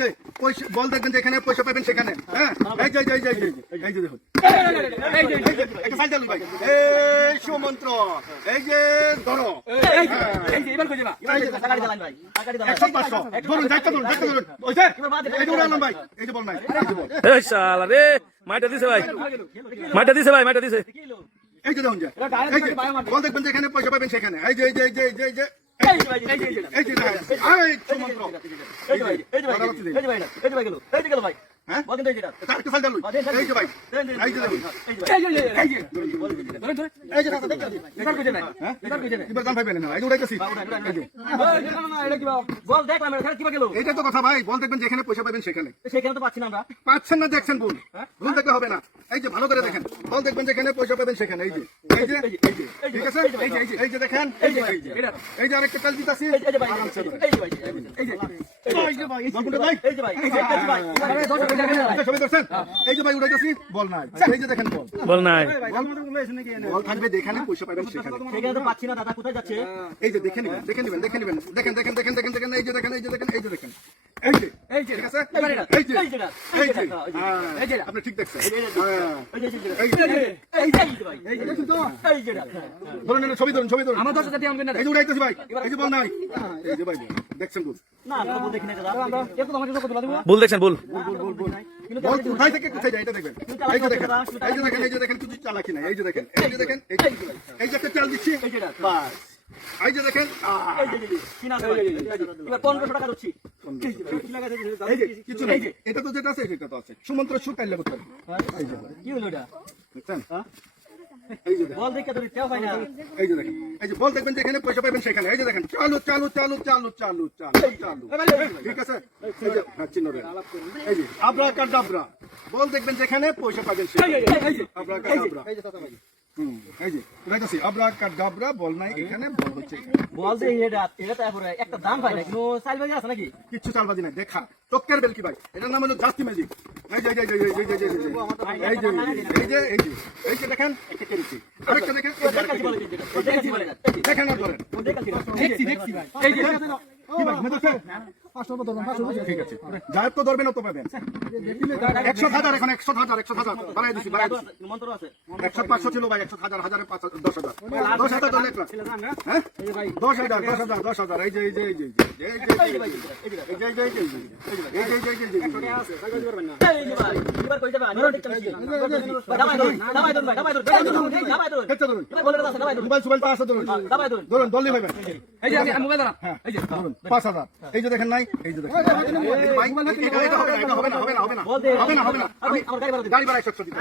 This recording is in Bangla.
যে বল দেখবেন যেখানে পয়সা পাবেন সেখানে। হ্যাঁ এই যে দেখুন একটা সাইড চালু ভাই, এই সুমন্ত্র, এই যে ধরো এবার কই যাবা টাকা দিলাম ভাই, টাকা দিলাম 100 500 ধরুন, যাইতে ধরুন ওই যে এই যে উড়ালাম ভাই, এই যে বল নাই, এই যে বল, এই শালা রে মাইটা দিছে ভাই, মাইটা দিছে ভাই, মাইটা দিছে। এই যে দেখুন, এই যে বল দেখবেন যেখানে পয়সা পাবেন সেখানে। এই যে এই যে এই যে এই যে এই যে ভাই এই যে এই সুমন্ত্র, এই যে ভাই এই যে ভাই এই যে ভাই এই যে ভাই গেল ভাই। হ্যাঁ বল কিন্তু এই যেটা তার একটা সাইড চালু, এই যে ভাই এই যে দেখুন, এই যে ধরে এই যে দাদা দেখো এবার কই যাবে এবার কই যাবে এবার জান পাইবেন না, এই যে উড়াইতেছি, এই যে না এটা কি বল দেখলাম এটা কি গেল এইটা তো কথা ভাই, বল দেখবেন যেখানে পয়সা পাবেন সেখানে। সেখানে তো পাচ্ছি না আমরা। পাচ্ছেন না, দেখছেন ভুল, ভুল দেখলে হবে না। এই যে ভালো করে দেখেন, বল দেখবেন যেখানে পয়সা পাবেন সেখানে। এই যে এই যে ঠিক আছে, এই যে দেখেন, এই যে এই যে আরেকটা কাজ দিতাছি, এই যে ভাই এই যে ভাই এই যে ভাই বলটা ভাই, এই যে ভাই এই যে ভাই এটা সবাই দেখছেন, এই যে ভাই উড়াইতাছি, বল নাই, এই যে দেখেন বল নাই, বল থাকবে যেখানে পয়সা পাবেন সেখানে। সেখানে তো পাচ্ছি না দাদা, কোথায় যাচ্ছে? এই যে দেখে নিবেন দেখেন, এই যে দেখেন, এই যে দেখেন, এই যে দেখেন, এই যে ঠিক আছে, এই যে এই যে আপনি ঠিক দেখছেন, ধরুন এটা ছবি ধরুন, আমার 10 টাকা দিয়ে আনবেন না। এই যে উড়াইতেছি ভাই, এই যে বল নাই, এই যে ভাই দেখছেন ভুল, না আমরা বল দেখি না দাদা, এরকম আমাকে কত দিলা দিবা? ভুল দেখছেন, ভুল। বল কোথায় থেকে কোথায় যায় এটা দেখবেন, এই যে দেখেন, এই যে দেখেন কিছু চালাকি নাই, এই যে দেখেন, এই যে দেখেন, এই যে একটা চাল দিচ্ছি, বাস, এই যে দেখেন, কি না ভাই এবার 1500 টাকা দিচ্ছি। এই যে কিছু নাই, এটা তো যেটা আছে সেটা তো আছে, সুমন্ত্র সুর কাইলে করতে হবে। এই যে কি হলো এটা? দেখছেন, এই যে দেখেন, বল দেখে তো তেও হয় না। এই যে দেখেন, এই যে বল দেখবেন যেখানে পয়সা পাবেন সেখানে। এই যে দেখেন, চালু চালু চালু চালু চালু চালু চালু, ঠিক আছে, এই যে চিহ্ন রে, এই যে আব্রাকাডাব্রা, বল দেখবেন যেখানে পয়সা পাবেন সেখানে। আব্রাকাডাব্রা, এই যে উড়াইতাছি, আব্রাকাডাব্রা, বল নাই এখানে, বল হচ্ছে এখানে। বল যে এটা তারপরে একটা দাম পাই না, কোনো সাইজ বাজি আছে নাকি? কিচ্ছু চালবাজি নাই, দেখা চক্কের বেল কি ভাই, এটার নাম হলো জাস্তি ম্যাজিক। এই যে এই যে এই যে দেখেন, একটা কেড়েছি, আরেকটা দেখেন, দেখেন আর ধরেন, দেখছি ভাই এই যে কি ভাই মেদছে 500 ধরুন, 500 ঠিক আছে, যাই তো ধরবেন তো পাবেন 100,000, এখন 100,000 বাড়াই দিছি, মন্ত্র আছে 100 500 ছিল ভাই, 100,000 হাজারে 10,000 ধরলে হ্যাঁ 10,000 এই যে এই যে এই যে এই যে এই যে এবার কই যাবে? আমি দেখতে পাচ্ছি দাবাই ধরুন এবার বলে আছে দাবাই ধরুন, মোবাইল তো আছে ধরুন দললি ভাই, এই যে আমি মোবাইল ধরলাম, এই যে ধরুন 5,000, এই যে দেখেন নাই, এই যে দেখেন, ভাই এটা হবে না, হবে না, বল দে হবে না, আমার গাড়ি ভাড়া গাড়ি ভাড়া 100 দিতে